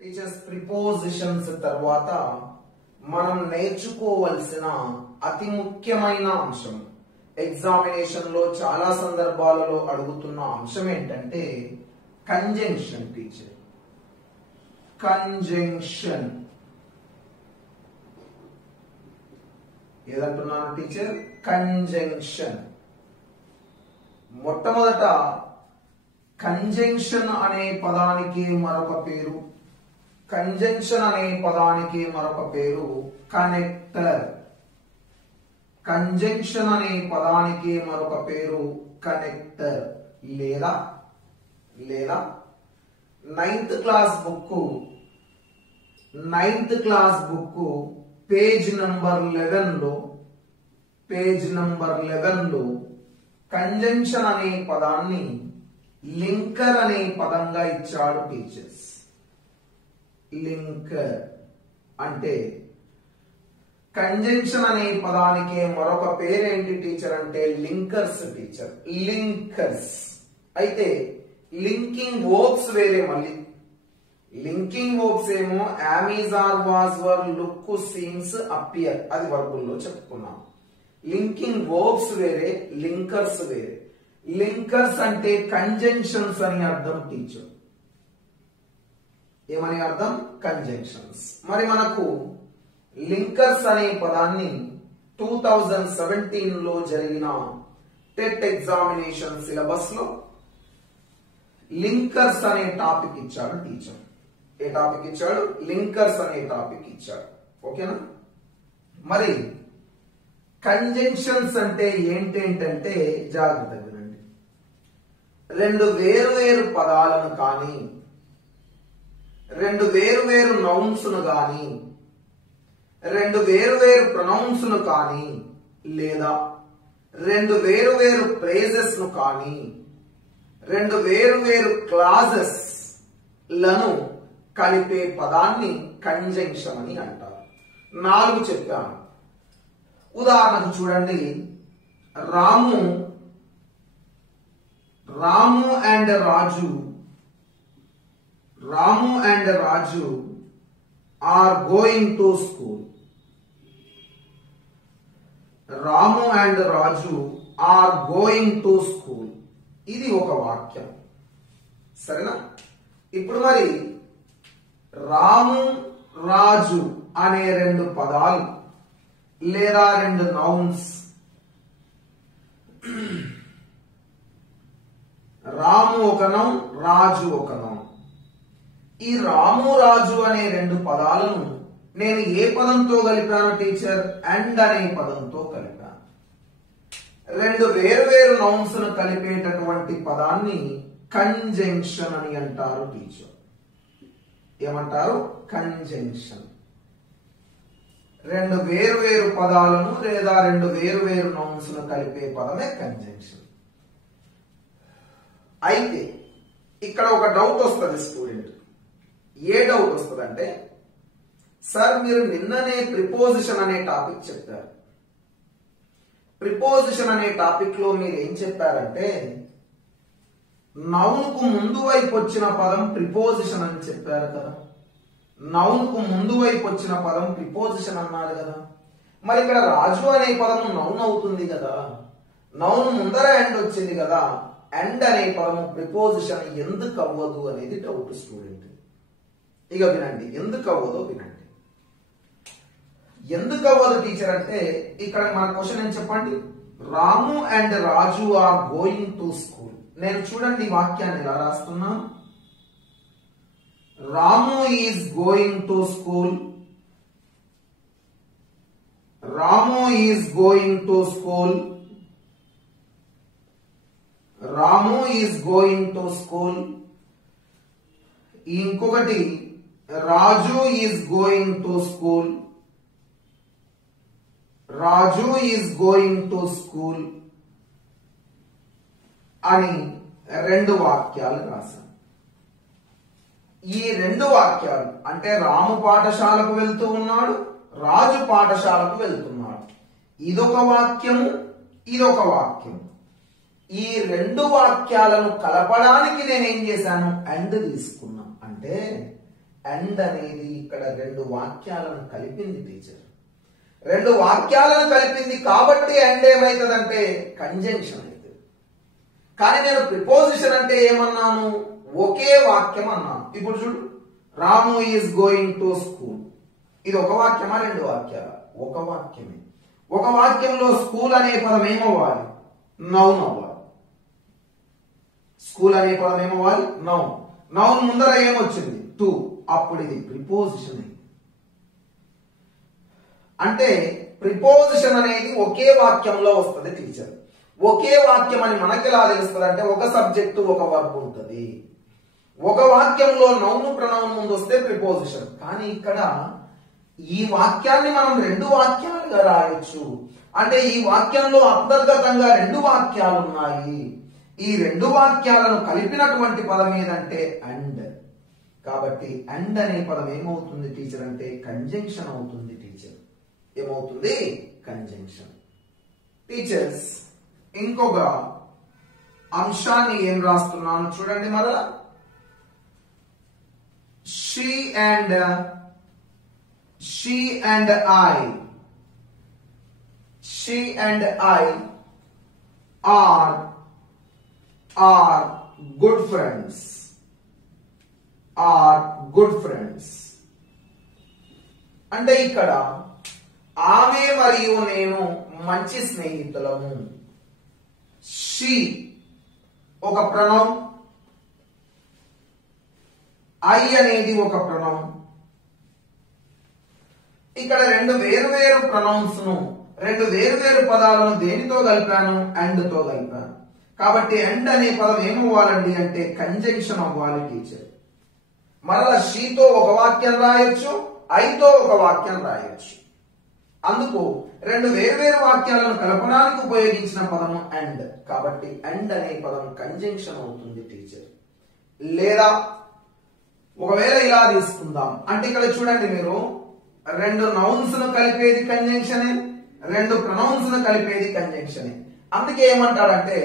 Teachers prepositions తర్వాత మనం నేర్చుకోవలసిన అతి ముఖ్యమైన అంశం, ఎగ్జామినేషన్ లో చాలా సందర్భాలలో అడుగుతున్న అంశం ఏంటంటే కంజంక్షన్. టీచర్ కంజంక్షన్ ఏదంటున్నాను టీచర్? కంజంక్షన్. మొట్టమొదట కంజంక్షన్ అనే పదానికి మరొక పేరు, కంజంక్షన్ అనే పదానికి మరొక పేరు కనెక్టర్. కంజంక్షన్ అనే పదానికి మరొక పేరు కనెక్టర్. లేదా లేదా ninth class book page number 11 లో కంజంక్షన్ అనే పదాన్ని లింకర్ అనే పదంగా ఇచ్చాడు టీచర్స్. లింకర్ అంటే కంజంక్షన్ అనే పదానికి మరొక పేరేంటి టీచర్ అంటే లింకర్స్. Teacher linkers. అయితే లింకింగ్ వర్బ్స్ వేరే. మళ్ళీ లింకింగ్ వర్బ్స్ ఏమో am is are was were look seems appear, అది వర్బుల్లో చెప్పుకున్నాం. లింకింగ్ వర్బ్స్ వేరే, లింకర్స్ వేరే. లింకర్స్ అంటే కంజంక్షన్స్ అని అర్థం టీచర్. ఏమని అర్థం? కంజంక్షన్స్. మరి మనకు లింకర్స్ అనే పదాన్ని 2017 లో జరిగిన టెట్ ఎగ్జామినేషన్ సిలబస్ లో లింకర్స్ అనే టాపిక్ ఇచ్చాడు టీచర్. ఏ టాపిక్ ఇచ్చాడు? లింకర్స్ అనే టాపిక్ ఇచ్చాడు. ఓకేనా? మరి కంజంక్షన్స్ అంటే ఏంటంటే జాగ్రత్తగా వినండి. రెండు వేరు పదాలను కానీ, రెండు వేరు నౌన్స్ ను కానీ, రెండు వేరు ప్రొనౌన్స్ ను కానీ, లేదా రెండు వేరు ప్రేజెస్ ను కానీ, రెండు వేరు క్లాజెస్ లను కలిపే పదాన్ని కంజంక్షన్ అని అంటారు. 4 చెప్పాను. ఉదాహరణకు చూడండి, Ramu and Raju are going to school. Ramu and Raju are going to school. ఇది ఒక వాక్యం. సరేనా? ఇప్పుడు మరి రాము రాజు అనే రెండు పదాలు లేదా రెండు నౌన్స్, రాము ఒక నౌన్, రాజు ఒక నౌన్. ఈ రాము రాజు అనే రెండు పదాలను నేను ఏ పదంతో కలిపాను టీచర్? అండ్ అనే పదంతో కలిపాను. రెండు వేరు నౌన్స్ ను కలిపేటటువంటి పదాన్ని కంజంక్షన్ అని అంటారు టీచర్. ఏమంటారు? కంజంక్షన్. రెండు వేరు పదాలను లేదా రెండు వేరు నౌన్స్ ను కలిపే పదమే కంజంక్షన్. అయితే ఇక్కడ ఒక డౌట్ వస్తుంది స్టూడెంట్. ఏ డౌట్ వస్తుంది అంటే, సార్ మీరు నిన్ననే ప్రిపోజిషన్ అనే టాపిక్ చెప్పారు. ప్రిపోజిషన్ అనే టాపిక్ లో మీరు ఏం చెప్పారంటే నౌన్ కు ముందు వైపు వచ్చిన పదం ప్రిపోజిషన్ అని చెప్పారు కదా. నౌన్ కు ముందు వైపు వచ్చిన పదం ప్రిపోజిషన్ అన్నారు కదా. మరి ఇక్కడ రాజు అనే పదం నౌన్ అవుతుంది కదా. నౌన్ ముందర అండ్ వచ్చింది కదా. అండ్ అనే పదము ప్రిపోజిషన్ ఎందుకు అవ్వదు అనేది డౌట్ స్టూడెంట్. ఇక వినండి, ఎందుకు అవ్వదో వినండి. ఎందుకు అవ్వదు టీచర్ అంటే, ఇక్కడ మన క్వశ్చన్ ఏం చెప్పండి? Ramu and Raju are going to school. నేను చూడండి ఈ వాక్యాన్ని ఎలా రాస్తున్నా. Ramu is going to school. Ramu is going to school. Ramu is going to school. ఇంకొకటి Raju is going to school. Raju is going to school అని రెండు వాక్యాలు రాశాను. ఈ రెండు వాక్యాలు అంటే రాము పాఠశాలకు వెళ్తూ ఉన్నాడు, రాజు పాఠశాలకు వెళ్తున్నాడు. ఇదొక వాక్యము, ఇదొక వాక్యము. ఈ రెండు వాక్యాలను కలపడానికి నేనేం చేశాను? అండ్ తీసుకున్నా. అంటే అండ్ అనేది ఇక్కడ రెండు వాక్యాలను కలిపింది టీచర్. రెండు వాక్యాలను కలిపింది కాబట్టి అండ్ ఏమైతుందంటే కంజంక్షన్ అవుతుంది. కానీ నేను ప్రిపోజిషన్ అంటే ఏమన్నాను? ఒకే వాక్యం అన్నాను. ఇప్పుడు చూడు, రాము ఈజ్ గోయింగ్ టు స్కూల్. ఇది ఒక వాక్యమా రెండు వాక్యాల? ఒక వాక్యమే. ఒక వాక్యంలో స్కూల్ అనే పదం ఏమవ్వాలి? నౌన్ అవ్వాలి. స్కూల్ అనే పదం ఏమవ్వాలి? నౌన్. నౌన్ ముందర ఏమొచ్చింది? టు. అప్పుడు ఇది ప్రిపోజిషన్ అయింది. అంటే ప్రిపోజిషన్ అనేది ఒకే వాక్యంలో వస్తుంది టీచర్. ఒకే వాక్యం అని మనకి ఎలా తెలుస్తుంది అంటే ఒక సబ్జెక్టు ఒక వర్బ్ ఉంటుంది. ఒక వాక్యంలో నౌన్ ప్రనౌన్ ముందు వస్తే ప్రిపోజిషన్. కానీ ఇక్కడ ఈ వాక్యాన్ని మనం రెండు వాక్యాలుగా రాయొచ్చు. అంటే ఈ వాక్యంలో అంతర్గతంగా రెండు వాక్యాలు ఉన్నాయి. ఈ రెండు వాక్యాలను కలిపినటువంటి పదం ఏదంటే అండ్. కాబట్టి అండ్ అనే పదం ఏమవుతుంది టీచర్ అంటే కంజంక్షన్ అవుతుంది టీచర్. ఏమవుతుంది? కంజంక్షన్. టీచర్స్ ఇంకొక అంశాన్ని ఏం రాస్తున్నాను చూడండి మరలా. she and I are good friends. అంటే ఇక్కడ ఆమె మరియు నేను మంచి స్నేహితులము. she ఒక ప్రొనౌన్, I అనేది ఒక ప్రొనౌన్. ఇక్కడ రెండు వేరు ప్రొనౌన్స్ ను, రెండు వేరు పదాలను దేనితో కలిపాను? అండ్ తో కలిపాను. కాబట్టి అండ్ అనే పదం ఏమవ్వాలండి అంటే కంజంక్షన్ అవ్వాలి టీచర్. మరలా షీతో ఒక వాక్యం రాయొచ్చు, ఐతో ఒక వాక్యం రాయొచ్చు. అందుకు రెండు వేరు వాక్యాలను కలపడానికి ఉపయోగించిన పదము అండ్. కాబట్టి అండ్ అనే పదం కంజంక్షన్ అవుతుంది టీచర్. లేదా ఒకవేళ ఇలా తీసుకుందాం అంటే ఇక్కడ చూడండి మీరు, రెండు నౌన్స్ ను కలిపేది కంజంక్షనే, రెండు ప్రొనౌన్స్ ను కలిపేది కంజంక్షనే. అందుకే ఏమంటారంటే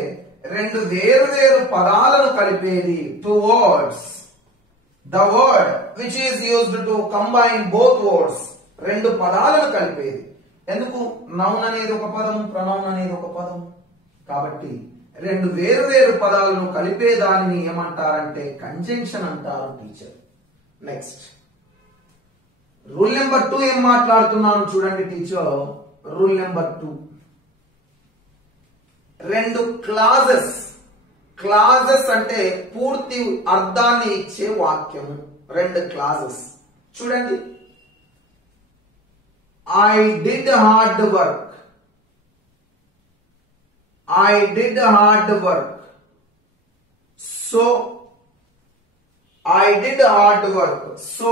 రెండు వేరు పదాలను కలిపేది two words. The word which is used to combine both words. రెండు పదాలను కలిపేది. ఎందుకు? నౌన్ అనేది ఒక పదం, ప్రొనౌన్ అనేది ఒక పదం. కాబట్టి రెండు వేరు పదాలను కలిపే దానిని ఏమంటారంటే కంజంక్షన్ అంటారు టీచర్. నెక్స్ట్ రూల్ నెంబర్ 2 ఏం మాట్లాడుతున్నాను చూడండి టీచర్. రూల్ నెంబర్ 2, రెండు క్లాజెస్ అంటే పూర్తి అర్థాన్ని ఇచ్చే వాక్యము. రెండు క్లాజెస్ చూడండి. I did hard work. So I did hard work. So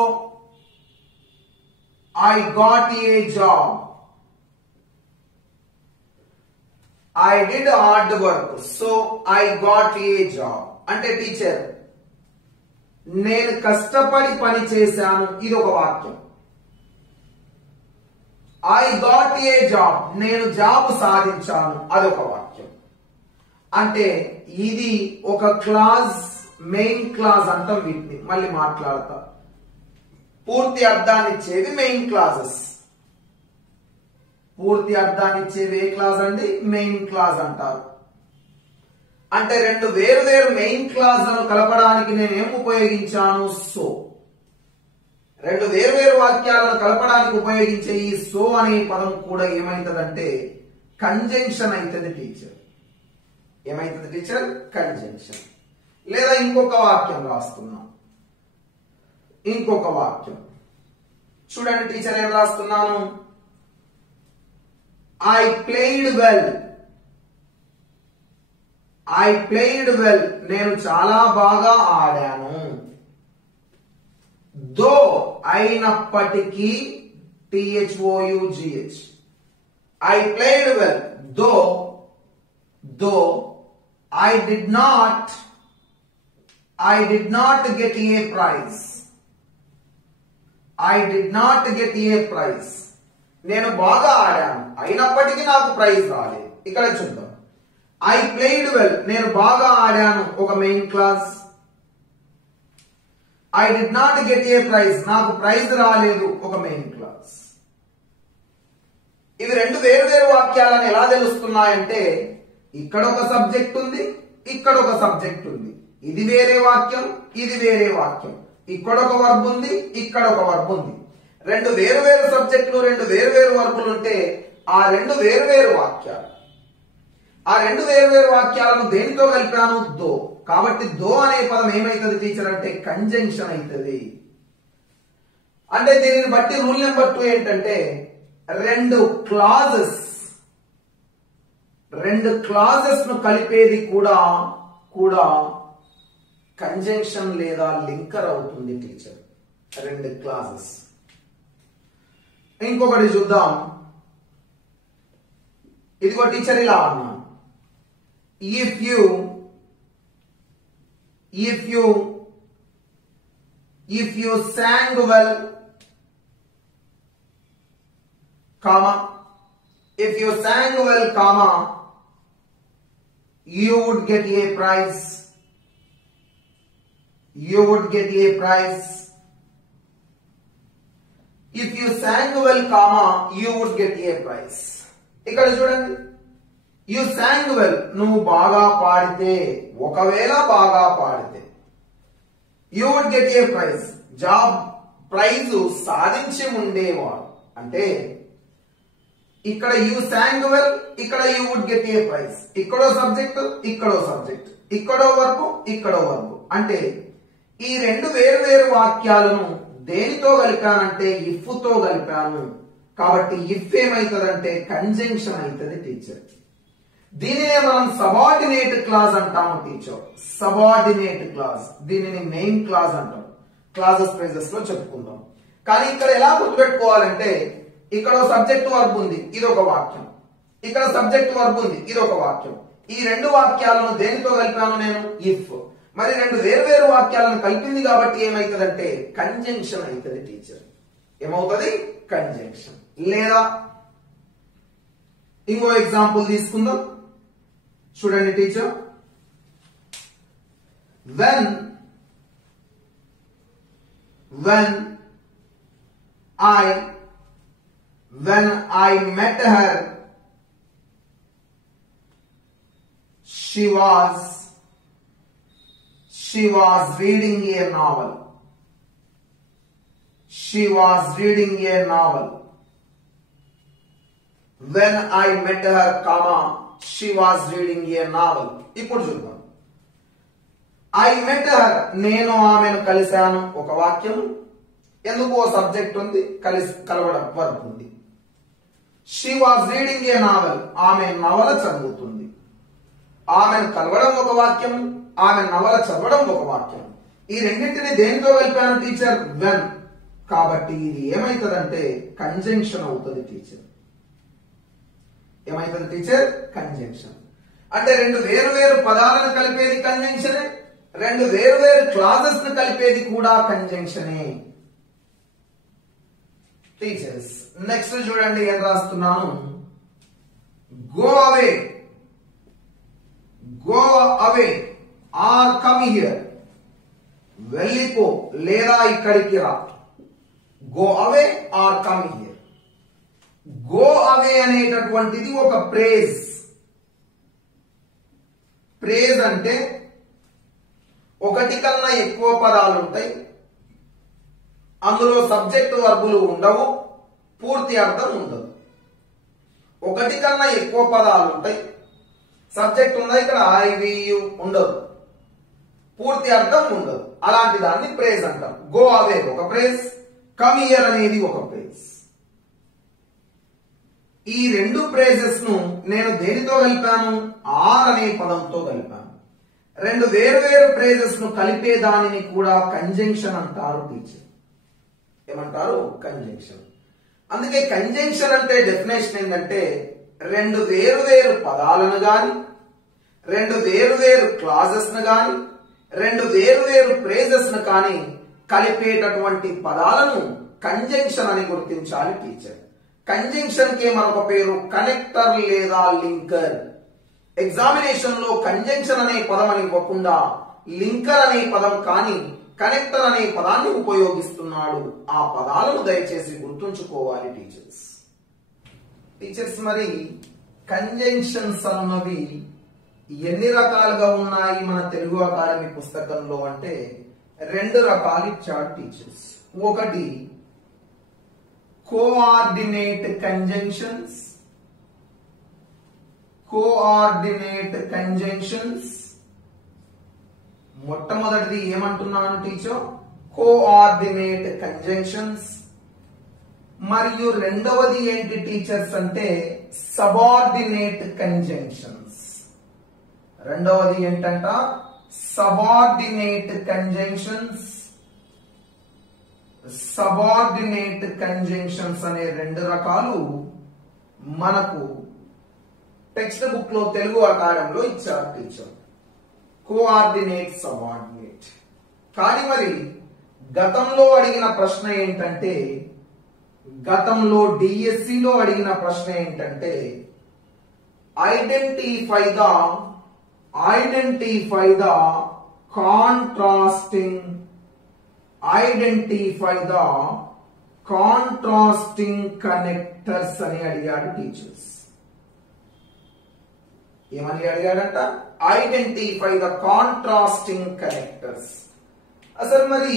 I got a job. I did hard work. So I got a job. అంటే టీచర్ నేను కష్టపడి పని చేశాను, ఇది ఒక వాక్యం. I got a job, నేను జాబ్ సాధించాను, అదొక వాక్యం. అంటే ఇది ఒక క్లాజ్, మెయిన్ క్లాజ్ అంటాం వీటిని. మళ్ళీ మాట్లాడతా. పూర్తి అర్థాన్ని ఇచ్చేవి మెయిన్ క్లాజెస్. పూర్తి అర్థాన్ని ఇచ్చేవి ఏ క్లాజ్ అండి? మెయిన్ క్లాజ్ అంటారు. అంటే రెండు వేరు మెయిన్ క్లాజ్లను కలపడానికి నేను ఏం ఉపయోగించాను? సో. రెండు వేరు వాక్యాలను కలపడానికి ఉపయోగించే ఈ సో అనే పదం కూడా ఏమైతుందంటే కంజంక్షన్ అవుతుంది టీచర్. ఏమైతుంది టీచర్? కంజంక్షన్. లేదా ఇంకొక వాక్యం రాస్తున్నాం. ఇంకొక వాక్యం చూడండి టీచర్, ఏం రాస్తున్నాను? I played well. నేను చాలా బాగా ఆడాను. దో అయినప్పటికీ, THOUGH. I played well. Though I did not get a prize. నేను బాగా ఆడాను, అయినప్పటికీ నాకు ప్రైజ్ రాలేదు. ఇక్కడ చూద్దాం. I played well, నేను బాగా ఆడాను, ఒక main class. I did not get a prize, నాకు ప్రైజ్ రాలేదు, ఒక మెయిన్ క్లాజ్. ఇవి రెండు వేరు వేరు వాక్యాలని ఎలా తెలుస్తున్నాయంటే ఇక్కడ ఒక సబ్జెక్ట్ ఉంది, ఇక్కడ ఒక సబ్జెక్ట్ ఉంది. ఇది వేరే వాక్యం, ఇది వేరే వాక్యం. ఇక్కడ ఒక వర్బ్ ఉంది, ఇక్కడ ఒక వర్బ్ ఉంది. రెండు వేరు వేరు సబ్జెక్టులు, రెండు వేరు వేరు వర్బులు ఉంటే ఆ రెండు వేరు వేరు వాక్యాలు. ఆ రెండు వేరు వేరు వాక్యాలను దేనితో కలిపాను? దో. కాబట్టి దో అనే పదం ఏమైతుంది టీచర్ అంటే కంజంక్షన్ అవుతుంది. అంటే దీనిని బట్టి రూల్ నెంబర్ 2 ఏంటంటే రెండు క్లాజెస్ ను కలిపేది కూడా కంజంక్షన్ లేదా లింకర్ అవుతుంది టీచర్. రెండు క్లాజెస్. ఇంకొకటి చూద్దాం. ఇదిగో టీచర్ ఇలా అన్నా, if you sang well, comma, if you sang well, comma, you would get a prize. You would get a prize. If you sang well, comma, you would get a prize. ఇక్కడ చూడండి, you sang well, నువ్వు బాగా పాడితే, ఒకవేళ బాగా పాడితే, you would get a prize, job prize సాధించి ఉండేవాడు. అంటే ఇక్కడ యు sang well, ఇక్కడ you would get a prize. ఇక్కడో సబ్జెక్ట్, ఇక్కడో సబ్జెక్ట్, ఇక్కడో వర్బ్, ఇక్కడో వర్బ్. అంటే ఈ రెండు వేరు వేరు వాక్యాలను దేనితో కలిపానంటే ఇఫ్ తో కలిపాను. కాబట్టి ఇఫ్ ఏమైతుందంటే కంజంక్షన్ అవుతుంది టీచర్. దీనినే మనం సబార్డినేట్ క్లాజ్ అంటాము టీచర్. సబార్డినేట్ క్లాజ్, దీనిని మెయిన్ క్లాజ్ అంటాం. క్లాజెస్ ప్రైజెస్ లో చెప్పుకుందాం. కానీ ఇక్కడ ఎలా గుర్తుపెట్టుకోవాలంటే ఇక్కడ సబ్జెక్ట్ వర్బ్ ఉంది, ఇది ఒక వాక్యం. ఇక్కడ సబ్జెక్ట్ వర్బ్ ఉంది, ఇది ఒక వాక్యం. ఈ రెండు వాక్యాలను దేనితో కలిపాను నేను? ఇఫ్. మరి రెండు వేరు వేరు వాక్యాలను కలిపింది కాబట్టి ఏమైతుందంటే కంజంక్షన్ అవుతుంది టీచర్. ఏమవుతుంది? కంజంక్షన్. లేదా ఇంకో ఎగ్జాంపుల్ తీసుకుందాం. చూడండి teacher, when I met her, she was reading a novel. She was reading a novel. When I met her, comma, she was reading a novel. ఇప్పుడు చూద్దాం. I met her, నేను ఆమెను కలిశాను, ఒక వాక్యం. ఎందుకు? సబ్జెక్ట్ ఉంది, కలవడం వర్బ్ ఉంది. She was reading a novel, ఆమె నవల చదువుతుంది. ఆమెను కలవడం ఒక వాక్యం, ఆమె నవల చదవడం ఒక వాక్యం. ఈ రెండింటిని దేనితో కలిపాను టీచర్? వెన్. కాబట్టి ఇది ఏమైతుందంటే కంజంక్షన్ అవుతుంది టీచర్. ఏమైతుంది టీచర్? కంజంక్షన్. అంటే రెండు వేరు వేరు పదాలను కలిపేది కంజంక్షనే, రెండు వేరు వేరు క్లాజెస్ ను కలిపేది కూడా కంజంక్షనే టీచర్స్. నెక్స్ట్ చూడండి ఏం రాస్తున్నాను. Go away, go away are come here, వెళ్ళిపో లేదా ఇక్కడికి రా. Go away are come here. Go away అనేటటువంటిది ఒక ప్రేజ్. ప్రేజ్ అంటే ఒకటి కన్నా ఎక్కువ పదాలు ఉంటాయి, అందులో సబ్జెక్ట్ వర్బులు ఉండవు, పూర్తి అర్థం ఉండదు. ఒకటి కన్నా ఎక్కువ పదాలు ఉంటాయి, సబ్జెక్ట్ ఉన్నాయి, ఇక్కడ ఐ వి యు ఉండదు, పూర్తి అర్థం ఉండదు. అలాంటి దాన్ని ప్రేజ్ అంటాం. గో అవే ఒక ప్రేజ్, కమ్ హియర్ అనేది ఒక ప్రేజ్. ఈ రెండు ప్రేజెస్ ను నేను దేనితో కలిపాను? ఆర్ అనే పదంతో కలిపాను. రెండు వేరు వేరు ప్రేజెస్ ను కలిపే దానిని కూడా కంజంక్షన్ అంటారు టీచర్. ఏమంటారు? కంజంక్షన్. అందుకే కంజంక్షన్ అంటే డెఫినేషన్ ఏంటంటే రెండు వేరు వేరు పదాలను గాని, రెండు వేరు వేరు క్లాజెస్ ను గాని, రెండు వేరు వేరు ప్రేజెస్ ను కానీ కలిపేటటువంటి పదాలను కంజంక్షన్ అని గుర్తించాలి టీచర్. కంజంక్షన్ కి మరొక పేరు కనెక్టర్ లేదా లింకర్. ఎగ్జామినేషన్ లో కంజంక్షన్ అనే పదం అని ఇవ్వకుండా లింకర్ అనే పదం కానీ కనెక్టర్ అనే పదాన్ని ఉపయోగిస్తున్నాడు. ఆ పదాలను దయచేసి గుర్తుంచుకోవాలి టీచర్స్. మరి కంజంక్షన్స్ అన్నవి ఎన్ని రకాలుగా ఉన్నాయి మన తెలుగు అకాడమీ పుస్తకంలో అంటే 2 రకాలు ఇచ్చాడు టీచర్స్. ఒకటి కోఆర్డినేట్ కంజంక్షన్స్, మొట్టమొదటిది ఏమంటున్నాను టీచర్, కోఆర్డినేట్ కంజంక్షన్స్. మరియు రెండవది ఏంటి టీచర్స్ అంటే సబార్డినేట్ కంజంక్షన్స్. రెండవది ఏంటంట సబార్డినేట్ కంజంక్షన్స్. సబార్డినేట్ కంజంక్షన్స్ అనే 2 రకాలు మనకు టెక్స్ట్ బుక్ లో తెలుగు అకాడమీలో ఇచ్చారు టీచర్. Coordinate, subordinate. కానీ మరి గతంలో అడిగిన ప్రశ్న ఏంటంటే, గతంలో డిఎస్సిలో అడిగిన ప్రశ్న ఏంటంటే ఐడెంటిఫై ద కాంట్రాస్టింగ్ కనెక్టర్స్ అని అడిగాడు టీచర్స్. ఏమని అడిగాడంట, ఐడెంటిఫై ద కాంట్రాస్టింగ్ కనెక్టర్స్. అసలు మరి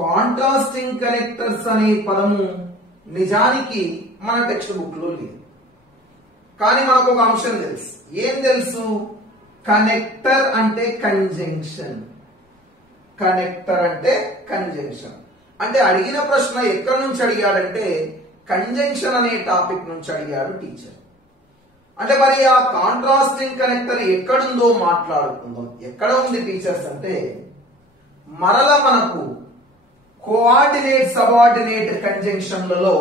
కాంట్రాస్టింగ్ కనెక్టర్స్ అనే పదము నిజానికి మన టెక్స్ట్ బుక్ లో లేదు. కానీ మనకు ఒక అంశం తెలుసు. ఏం తెలుసు, కనెక్టర్ అంటే కంజంక్షన్. కనెక్టర్ అంటే కంజంక్షన్. అంటే అడిగిన ప్రశ్న ఎక్కడి నుంచి అడిగాడంటే కంజంక్షన్ అనే టాపిక్ నుంచి అడిగాడు టీచర్. అంటే మరి ఆ కాంట్రాస్టింగ్ కనెక్టర్ ఎక్కడుందో మాట్లాడుకుందాం. ఎక్కడ ఉంది టీచర్స్ అంటే మరలా మనకు కోఆర్డినేట్, సబార్డినేట్ కంజంక్షన్లలో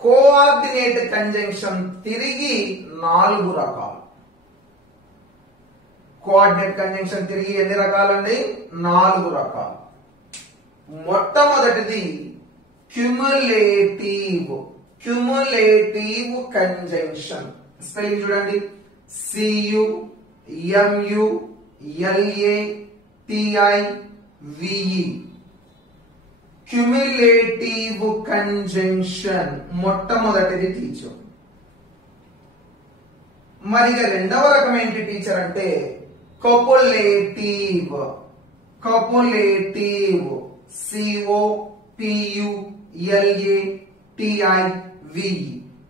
కోఆర్డినేట్ కంజంక్షన్ తిరిగి 4 రకాలు. కోఆర్డినేట్ కంజంక్షన్ తిరిగి ఎన్ని రకాలండి? 4 రకాలు. మొట్టమొదటిది క్యుములేటివ్ కంజంక్షన్. స్పెల్లింగ్ చూడండి, CUMULATIVE. క్యుములేటివ్ కంజంక్షన్ మొట్టమొదటిది టీచర్. మరి రెండవ రకం ఏంటి టీచర్ అంటే కోపులేటివ్. COPULATIVE.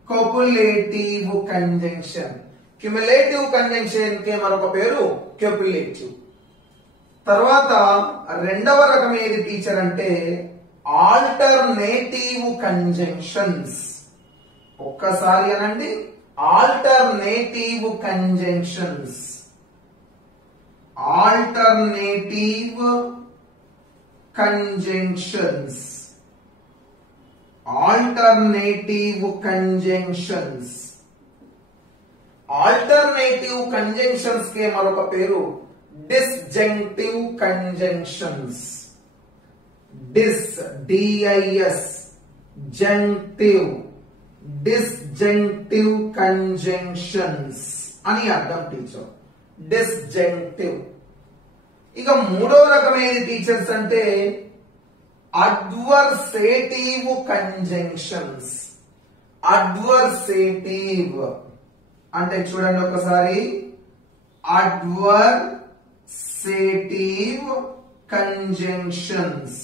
కోపులేటివ్ కంజంక్షన్. క్యుములేటివ్ కంజంక్షన్ కి మరొక పేరు కోపులేటివ్. తర్వాత రెండవ రకం ఏది టీచర్ అంటే ఆల్టర్నేటివ్ కంజంక్షన్స్. ఒక్కసారి అనండి, alternative conjunctions. Alternative conjunctions. Alternative conjunctions. Alternative conjunctions కే మరొక పేరు డిస్జంక్టివ్ కంజంక్షన్స్. డిస్జంక్టివ్ కంజంక్షన్స్ అని అర్థం టీచర్. డిస్జంక్టివ్. ఇక మూడో రకం ఏది టీచర్స్ అంటే అడ్వర్సేటివ్ కంజంక్షన్స్. అడ్వర్సేటివ్ అంటే చూడండి ఒకసారి, అడ్వర్సేటివ్ కంజంక్షన్స్.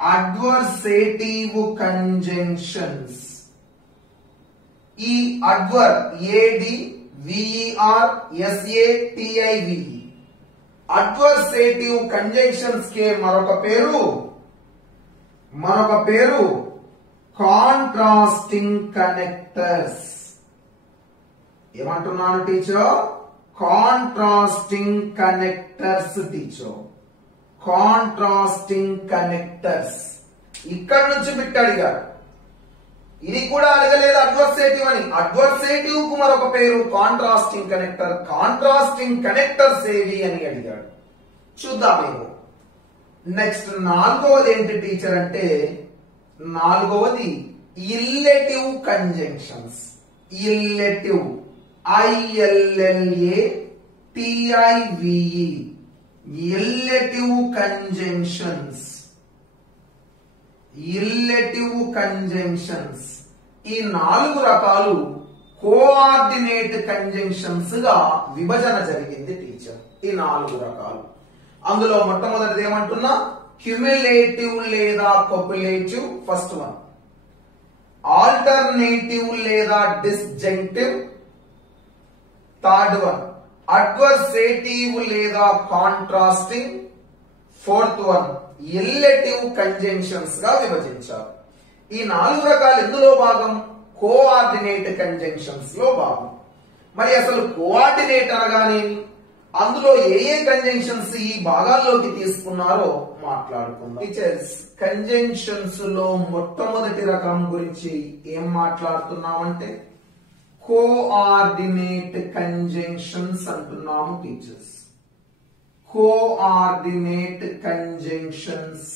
Adversative conjunctions. ఈ ADVERSATIVE అడ్వర్సేటివ్ కంజంక్షన్స్ కే మరొక పేరు కాంట్రాస్టింగ్ కనెక్టర్స్. ఏమంటున్నాను teacher? Contrasting connectors teacher. Contrasting connectors. ఇక్కడ నుంచి బిట్ అడిగారు. ఇది కూడా అడగలేదు అడ్వర్సేటివ్ అని. అడ్వర్సేటివ్ కు మరొక పేరు కాంట్రాస్టింగ్ కనెక్టర్. కాంట్రాస్టింగ్ కనెక్టర్స్ ఏవి అని అడిగాడు. చూద్దామేమో. నెక్స్ట్ నాలుగవది ఏంటి టీచర్ అంటే నాలుగవది ఇల్లెటివ్ కంజంక్షన్స్. ఇల్లెటివ్, ILLATIVE. ఇల్లెటివ్ కంజంక్షన్స్. ఇల్లెటివ్ కంజంక్షన్స్ ఈ 4 రకాలు కోఆర్డినేట్ కంజంక్షన్స్ గా విభజన జరిగింది టీచర్. ఈ 4 రకాలు. అందులో మొట్టమొదటిది ఏమంటున్నా, క్యుములేటివ్ లేదా కొపులేటివ్ ఫస్ట్ వన్, ఆల్టర్నేటివ్ లేదా డిస్జంక్టివ్ థర్డ్ వన్, అడ్వర్సేటివ్ లేదా కాంట్రాస్టింగ్ ఫోర్త్ వన్, ఇల్లెటివ్ కంజంక్షన్స్ గా విభజించారు. ఈ 4 రకాలు ఎందులో భాగం? కోఆర్డినేట్ కంజంక్షన్స్ లో భాగం. మరి అసలు కోఆర్డినేట్ అనగానేమి, అందులో ఏ కంజంక్షన్స్ ఈ భాగాల్లోకి తీసుకున్నారో మాట్లాడుకుందాం. టీచర్స్, కంజంక్షన్స్ లో మొట్టమొదటి రకం గురించి ఏం మాట్లాడుతున్నామంటే కోఆర్డినేట్ కంజంక్షన్స్ అంటున్నాము teachers. Coordinate conjunctions.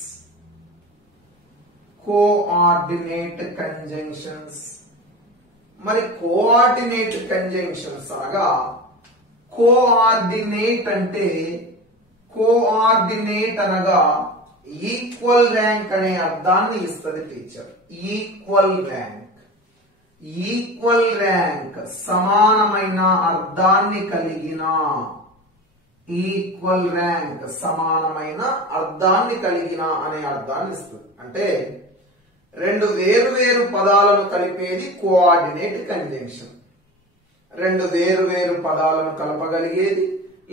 Coordinate conjunctions. మరి కోఆర్డినేట్ కంజంక్షన్స్ అనగా, కోఆర్డినేట్ అంటే, కోఆర్డినేట్ అనగా ఈక్వల్ ర్యాంక్ అనే అర్థాన్ని ఇస్తుంది teacher. Equal rank. Equal rank సమానమైన అర్థాన్ని కలిగిన, ఈక్వల్ ర్యాంక్ సమానమైన అర్థాన్ని కలిగిన అనే అర్థాన్ని ఇస్తుంది. అంటే రెండు వేరు వేరు పదాలను కలిపేది కోఆర్డినేట్ కంజంక్షన్. రెండు వేరు వేరు పదాలను కలపగలిగేది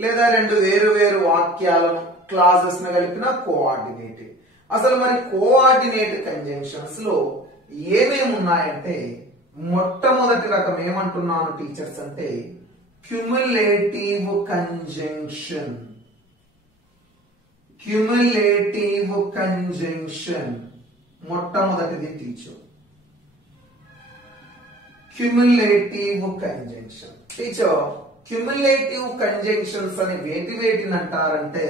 లేదా రెండు వేరు వేరు వాక్యాలను క్లాజెస్ ను కలిపిన కోఆర్డినేట్. అసలు మరి కోఆర్డినేట్ కంజంక్షన్స్ లో ఏమేమి ఉన్నాయంటే, మొట్టమొదటి రకం ఏమంటున్నాను టీచర్స్ అంటే క్యుములేటివ్ కంజంక్షన్. క్యుములేటివ్ కంజంక్షన్ మొట్టమొదటిది teacher. Cumulative conjunction. Teacher, cumulative conjunctions అని వేటిని అంటారంటే,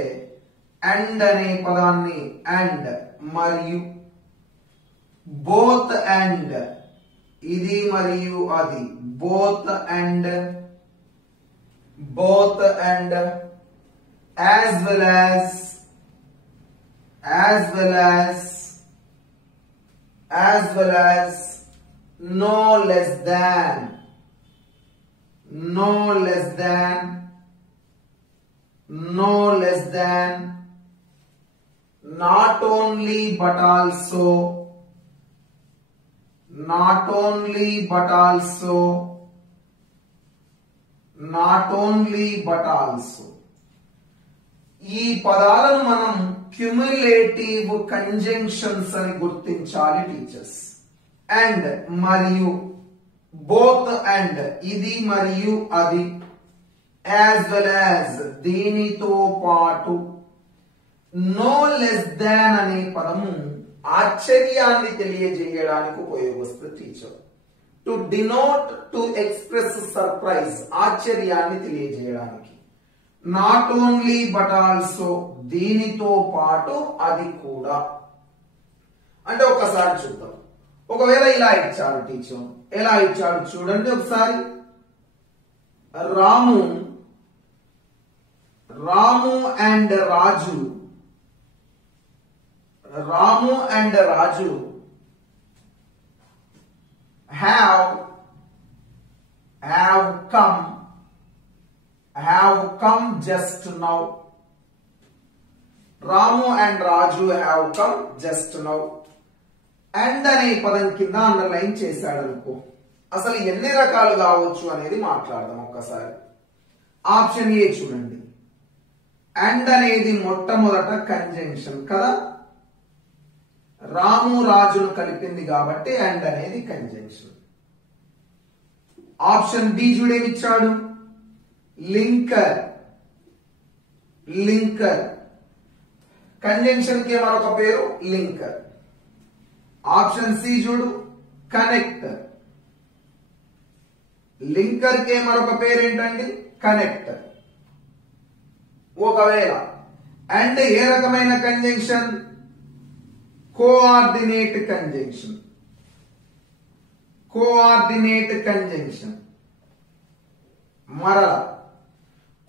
అండ్ అనే పదాన్ని, అండ్ మరియు, బోత్ అండ్ ఇది మరియు అది, both and, both and, as well as, as well as, as well as, no less than, no less than, no less than, not only but also, not only but also, not only but also. ఈ పదాలను మనం cumulative conjunctions అని గుర్తించాలి teachers. And మరియు, both and ఇది మరియు అది, as well as దీనితో పాటు, నో లెస్ దాన్ అనే పదము ఆశ్చర్యాన్ని తెలియజేయడానికి ఉపయోగిస్తుంది teacher. To denote, to express surprise, ఆశ్చర్యాన్ని తెలియజేయడానికి. నాట్ ఓన్లీ బట్ ఆల్సో దీనితో పాటు అది కూడా. అంటే ఒకసారి చూద్దాం. ఒకవేళ ఇలా ఇచ్చారు టీచర్, ఎలా ఇచ్చాడు చూడండి ఒకసారి. Ramu, Ramu and Raju, Ramu and Raju have come just now. Ramu and Raju have come just now. And అనే పదం కింద అండర్లైన్ చేశాడు అనుకో. అసలు ఎన్ని రకాలు కావచ్చు అనేది మాట్లాడదాం ఒక్కసారి. ఆప్షన్ ఏ చూడండి. అండ్ అనేది మొట్టమొదట కంజంక్షన్ కదా, రాము రాజును కలిపింది కాబట్టి అండ్ అనేది కంజంక్షన్. ఆప్షన్ బి చూడేమిచ్చాడు, లింకర్. లింకర్ కంజంక్షన్ కి మరొక పేరు లింకర్. ఆప్షన్ సి చూడు, కనెక్టర్. లింకర్ కే మరొక పేరు ఏంటండి, కనెక్టర్. ఒకవేళ అండ్ ఏ రకమైన conjunction, coordinate conjunction. Coordinate conjunction. మరలా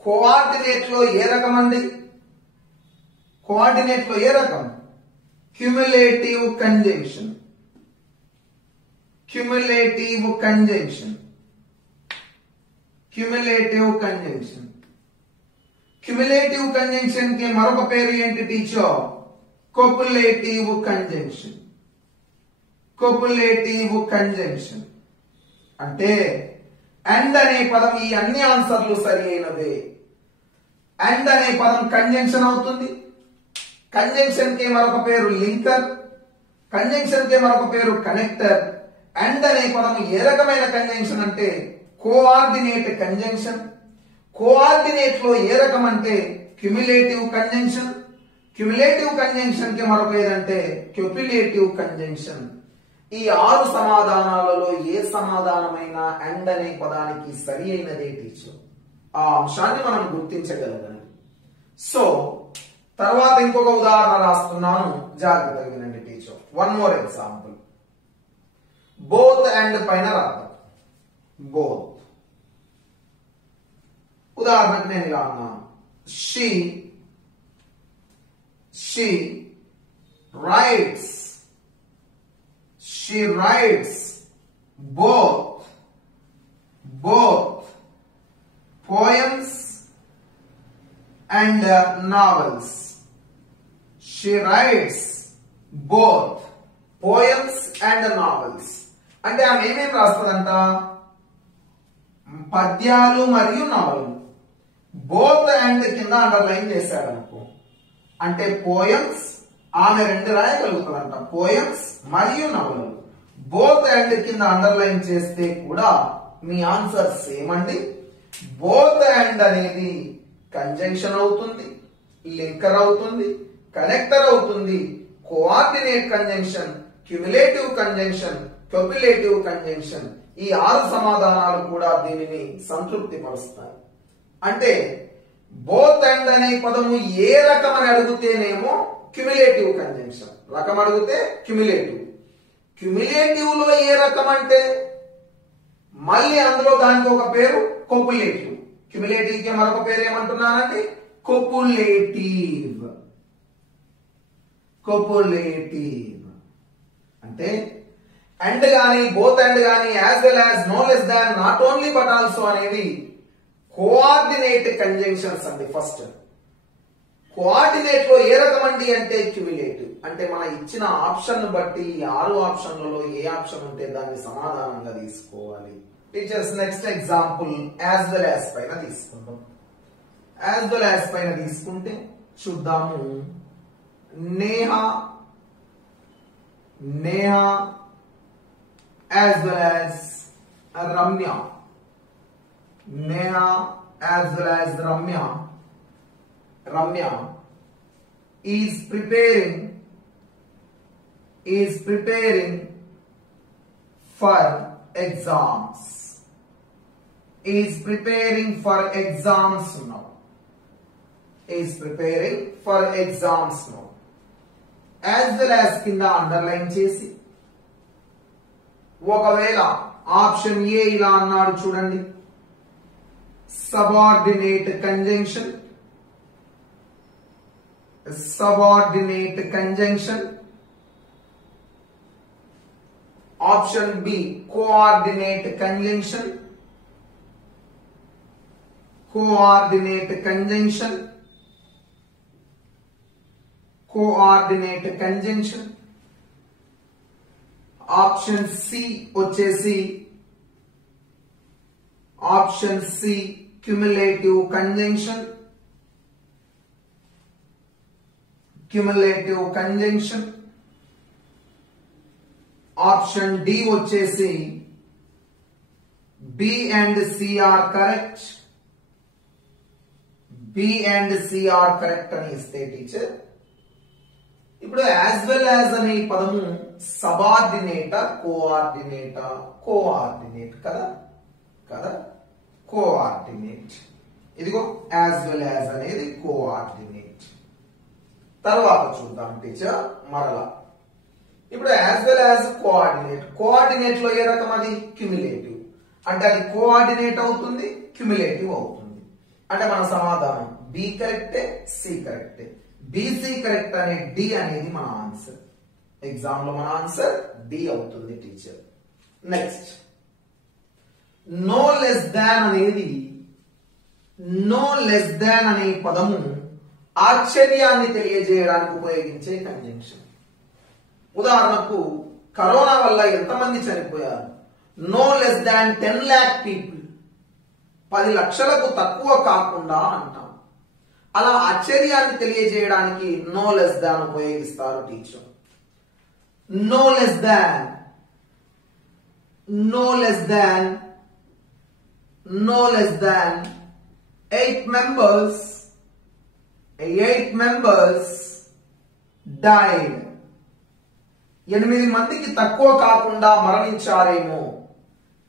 కోఆర్డినేట్ లో ఏ రకం అండి, కోఆర్డినేట్ లో ఏ రకం? Cumulative conjunction. Cumulative conjunction. Cumulative conjunction. Cumulative conjunction కి మరొక పేరు ఏంటి teacher? Copulative conjunction. Copulative conjunction అంటే అండ్ అనే పదం, ఈ అన్ని ఆన్సర్లు సరి అయినవే. అండ్ అనే పదం కంజంక్షన్ అవుతుంది. కంజంక్షన్ కి మరొక పేరు లింకర్. కంజంక్షన్ కి మరొక పేరు కనెక్టర్. అండ్ అనే పదం ఏ రకమైన కంజంక్షన్ అంటే కోఆర్డినేట్ కంజంక్షన్. కోఆర్డినేట్ లో ఏ రకం అంటే క్యుములేటివ్ కంజంక్షన్. క్యుములేటివ్ కంజంక్షన్ కి మరొక ఏదంటే కోపులేటివ్ కంజంక్షన్. ఈ 6 సమాధానాలలో ఏ సమాధానమైనా అండ్ అనే పదానికి సరి అయినదే టీచర్. ఆ అంశాన్ని మనం గుర్తించగలగాలి. సో తర్వాత ఇంకొక ఉదాహరణ రాస్తున్నాను, జాగ్రత్తగా వినండి teacher. One more example. Both and పైన రాద్దాం. బోత్. ఉదాహరణకు నేను ఇలా అన్నాను, she writes. She writes both poems and novels. She writes both poems and novels. అంటే ఆమె ఏమేమి రాస్తుందంట? పద్యాలు మరియు నవలలు. బోత్ అండ్ కింద అండర్లైన్ చేశాడు అనుకో, అంటే పోయమ్స్ ఆమె 2 రాయగలుగుతుందంట, పోయమ్స్ మరియు నవలలు. బోత్ అండ్ కింద అండర్లైన్ చేస్తే కూడా మీ ఆన్సర్ సేమ్ అండి. బోత్ అండ్ అనేది కంజంక్షన్ అవుతుంది, లింకర్ అవుతుంది, కనెక్టర్ అవుతుంది, coordinate conjunction, cumulative conjunction, copulative conjunction. ఈ 6 సమాధానాలు కూడా దీనిని సంతృప్తి పరుస్తాయి. అంటే బోత్ అండ్ అనే పదము ఏ రకం అని అడిగితేనేమో క్యుములేటివ్ కంజంక్షన్, రకం అడిగితే క్యుములేటివ్. క్యుములేటివ్ లో ఏ రకం అంటే మళ్ళీ అందులో దానికి ఒక పేరు కోపులేటివ్. క్యుములేటివ్ కి మరొక పేరు ఏమంటున్నానంటే కోపులేటివ్. కోపులేటివ్ అంటే అండ్ గాని, బోత్ అండ్ గాని, as well as, no less than, not only but also అనేవి కోఆర్డినేట్ కంజంక్షన్స్ అండి. ఫస్ట్ కోఆర్డినేట్ లో ఏ రకం అండి అంటే క్యుములేటివ్. అంటే మన ఇచ్చిన ఆప్షన్ బట్టి 6 ఆప్షన్లలో ఏ ఆప్షన్ ఉంటే దాన్ని సమాధానంగా తీసుకోవాలి. Teachers next example as well as పైన తీసుకుందాం. యాజ్ వెల్ యాజ్ పైన తీసుకుంటే చూద్దాము. Neha as well as Ramya. Neha as well as Ramya is preparing for exams. Is preparing for exams now. Is preparing for exams now. As well as కింద underline చేసి, ఒకవేళ option A ఇలా అన్నాడు చూడండి, subordinate conjunction. Option B coordinate conjunction. Option C వచ్చేసి option C cumulative conjunction. Option D వచ్చేసి B and C are correct. అని ఇస్తే టీచర్, ఇప్పుడు యాజ్ వెల్ యాజ్ అనే పదము సబార్డినేటా కోఆర్డినేటా? కోఆర్డినేట్ కదా. కోఆర్డినేట్. ఇదిగో యాజ్ వెల్ యాజ్ అనేది కోఆర్డినేట్. తర్వాత చూద్దాం టీచర్ మరలా. ఇప్పుడు as well as coordinate. Coordinate లో ఏ రకం అది? క్యుములేటివ్. అంటే అది కోఆర్డినేట్ అవుతుంది, క్యుములేటివ్ అవుతుంది. అంటే మన సమాధానం బి కరెక్టే, సి కరెక్టే. బీసీ కరెక్ట్ అనే డి అనేది మన ఆన్సర్. ఎగ్జామ్ లో మన ఆన్సర్ డి అవుతుంది teacher. Next no less than అనేది, నో లెస్ దాన్ అనే పదము ఆశ్చర్యాన్ని తెలియజేయడానికి ఉపయోగించే కంజంక్షన్. ఉదాహరణకు కరోనా వల్ల ఎంతమంది చనిపోయారు? No less than 10 lakh people, 10 లక్షలకు తక్కువ కాకుండా అంటాం. అలా ఆశ్చర్యాన్ని తెలియజేయడానికి నో లెస్ దాన్ ఉపయోగిస్తారు teacher. No less than, no less than, no less than 8 members died. 8 మందికి తక్కువ కాకుండా మరణించారేమో.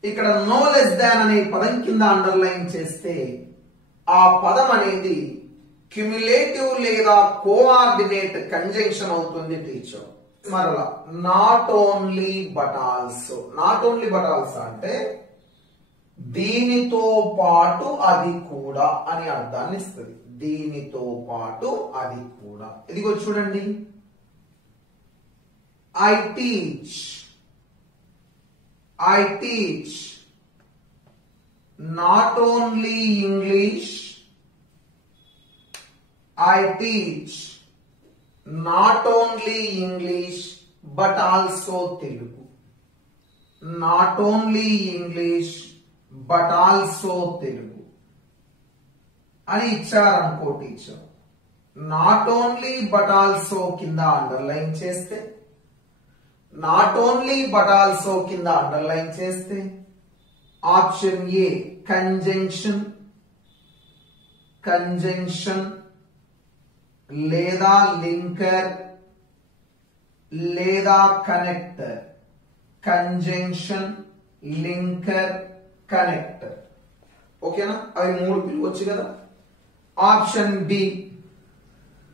ఇక్కడ నో లెస్ దాన్ అనే పదం కింద అండర్లైన్ చేస్తే ఆ పదం అనేది క్యుములేటివ్ లేదా కోఆర్డినేట్ కంజంక్షన్ అవుతుంది టీచర్. మరలా not only but also, not only but also అంటే దీనితో పాటు అది కూడా అని అర్థాన్ని ఇస్తుంది. దీనితో పాటు అది కూడా. ఇదిగో చూడండి, I teach not only English, I teach not only English but also Telugu. Not only English but also Telugu అని ఇచ్చారనుకో teacher. Not only but also కింద అండర్లైన్ చేస్తే, నాట్ ఓన్లీ బట్ ఆల్సో కింద అండర్లైన్ చేస్తే ఆప్షన్ ఏ కంజంక్షన్, కంజంక్షన్ లేదా linker లేదా connector. Conjunction, linker, connector. ఓకేనా? అవి 3 పిలవచ్చు కదా. Option B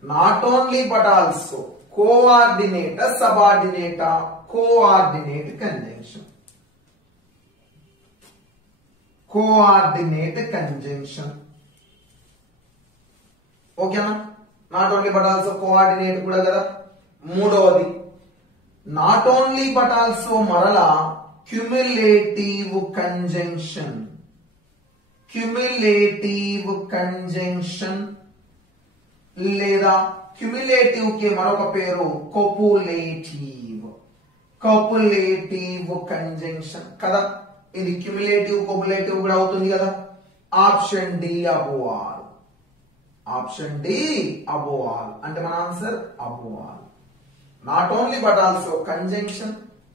not only but also coordinate, subordinate, coordinate conjunction. Coordinate conjunction. ఓకేనా? Not only but also coordinate కూడా కదా. మూడవది నాట్ ఓన్లీ బట్ ఆల్సో మరలా క్యుములేటివ్ కంజంక్షన్. క్యుములేటివ్ కంజంక్షన్ లేదా క్యుములేటివ్ కి మరొక పేరు కోపులేటివ్. కోపులేటివ్ కంజంక్షన్ కదా. ఇది క్యుములేటివ్, కోపులేటివ్ కూడా అవుతుంది కదా. Option D above all. Option D above all అంటే మన answer above all. Not only but also conjunction,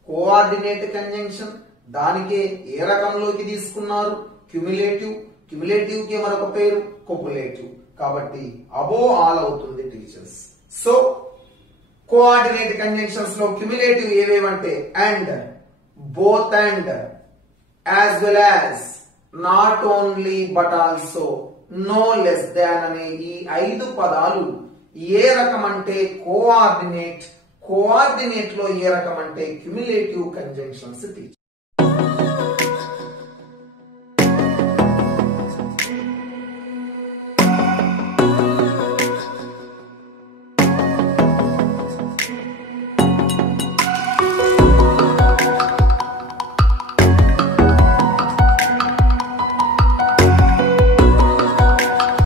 coordinate conjunction. దానికే ఏ రకంలోకి తీసుకున్నారు? క్యుములేటివ్. క్యుములేటివ్ కి మరొక పేరు కోపులేటివ్. కాబట్టి అబోవ్ ఆల్ అవుతుంది టీచర్స్. సో కోఆర్డినేట్ కంజంక్షన్స్ లో క్యుములేటివ్ ఏవేవంటే and, both and, as well as, not only but also, no less than అనే ఈ 5 పదాలు ఏ రకం అంటే కోఆర్డినేట్, కోఆర్డినేట్ లో ఏ రకం అంటే క్యుములేటివ్ కంజంక్షన్స్ టీచర్.